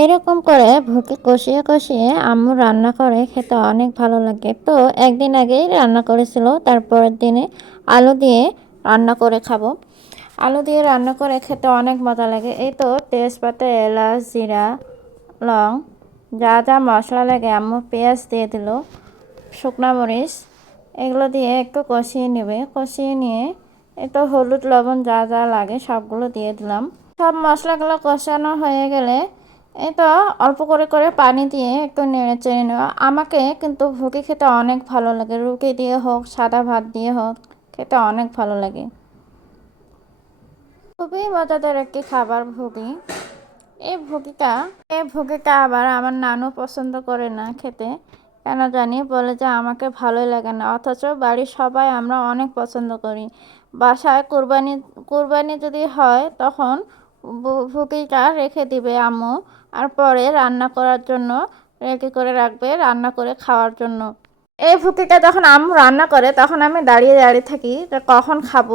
এরকম করে ভুকে কষিয়ে কষিয়ে আম্মু রান্না করে খেতে অনেক ভালো লাগে। তো একদিন আগেই রান্না করেছিল, তারপরের দিনে আলু দিয়ে রান্না করে খাব। আলু দিয়ে রান্না করে খেতে অনেক মজা লাগে। এই তো তেজপাতা, এলাচ, জিরা, লং, যা যা মশলা লাগে আম্মু পেঁয়াজ দিয়ে দিল, শুকনা মরিচ, এগুলো দিয়ে একটু কষিয়ে নেবে। কষিয়ে নিয়ে একটু হলুদ, লবণ যা যা লাগে সবগুলো দিয়ে দিলাম। সব মশলাগুলো কষানো হয়ে গেলে তো, অল্প করে করে পানি দিয়ে একটু নেড়ে চেড়ে নেওয়া আমাকে কিন্তু ভুকি খেতে অনেক ভালো লাগে। রুটি দিয়ে হোক, সাদা ভাত দিয়ে হোক, খেতে অনেক ভালো লাগে। খুবই মজাদার একটি খাবার ভুগি এই ভুগিটা এই ভুগিটা আবার আমার নানু পছন্দ করে না খেতে। কেন জানি বলে যে আমাকে ভালোই লাগে না। অথচ বাড়ির সবাই আমরা অনেক পছন্দ করি। বাসায় কোরবানি কোরবানি যদি হয় তখন ভুগিটা রেখে দিবে আম্মু। আর পরে রান্না করার জন্য রেডি করে রাখবে, রান্না করে খাওয়ার জন্য। এই ভুকিটা যখন আম্মু রান্না করে, তখন আমি দাঁড়িয়ে দাঁড়িয়ে থাকি কখন খাব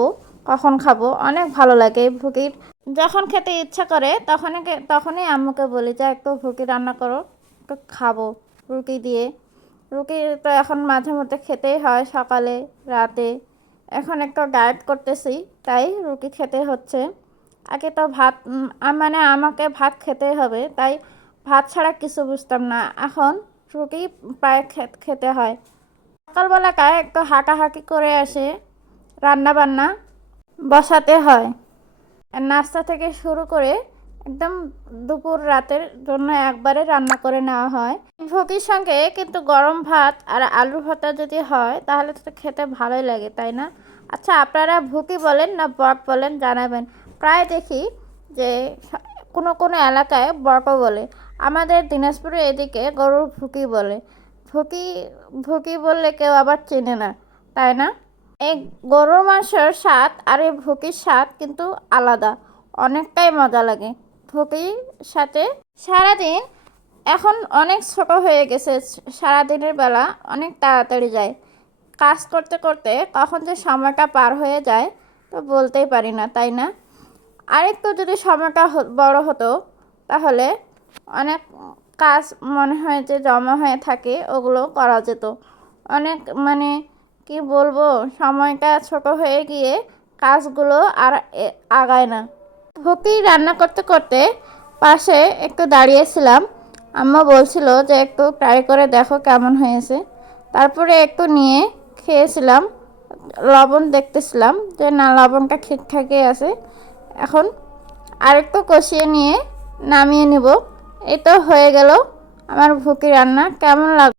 কখন খাব। অনেক ভালো লাগে এই ভুকির যখন খেতে ইচ্ছা করে, তখনই তখনই আম্মুকে বলি, যে একটু ভুকি রান্না করো, একটু খাব রুটি দিয়ে। রুটি তো এখন মাঝে মধ্যে খেতেই হয় সকালে, রাতে। এখন একটু ডায়েট করতেছি, তাই রুটি খেতে হচ্ছে। আগে তো ভাত মানে আমাকে ভাত খেতেই হবে, তাই ভাত ছাড়া কিছু বুঝতাম না। এখন রুটি প্রায় খেতে হয়। সকালবেলা সকালবেলাকায় একটু হাঁটাহাঁটি করে আসে রান্না বান্না বসাতে হয়। নাস্তা থেকে শুরু করে একদম দুপুর রাতের জন্য একবারে রান্না করে নেওয়া হয়। ভুকির সঙ্গে কিন্তু গরম ভাত আর আলু ভাতা যদি হয়, তাহলে তো খেতে ভালোই লাগে, তাই না? আচ্ছা আপনারা ভুকি বলেন না বক বলেন, জানাবেন। প্রায় দেখি যে কোনো কোনো এলাকায় বক বলে। আমাদের দিনাজপুরে এদিকে গরুর ভুকি বলে। ভুকি ভুকি বললে কেউ আবার চেনে না, তাই না? এই গরুর মাংসের স্বাদ আর এই ভুকির স্বাদ কিন্তু আলাদা, অনেকটাই মজা লাগে। ভুকির সাথে সারাদিন, এখন অনেক ছোট হয়ে গেছে, সারাদিনের বেলা অনেক তাড়াতাড়ি যায়। কাজ করতে করতে কখন যে সময়টা পার হয়ে যায় তো বলতেই পারি না, তাই না? আরেকটু যদি সময়টা বড় হতো তাহলে অনেক কাজ মনে হয় যে জমা হয়ে থাকে, ওগুলো করা যেত। অনেক মানে কি বলব, সময়টা ছোট হয়ে গিয়ে কাজগুলো আর আগায় না। ভক্তি রান্না করতে করতে পাশে একটু দাঁড়িয়েছিলাম। আম্মা বলছিল যে একটু ট্রাই করে দেখো কেমন হয়েছে। তারপরে একটু নিয়ে খেয়েছিলাম, লবণ দেখতেছিলাম যে না, লবণটা ঠিকঠাকই আছে। এখন আরেকটু কষিয়ে নিয়ে নামিয়ে নিব। এ তো হয়ে গেল আমার ভুকি রান্না। কেমন লাগ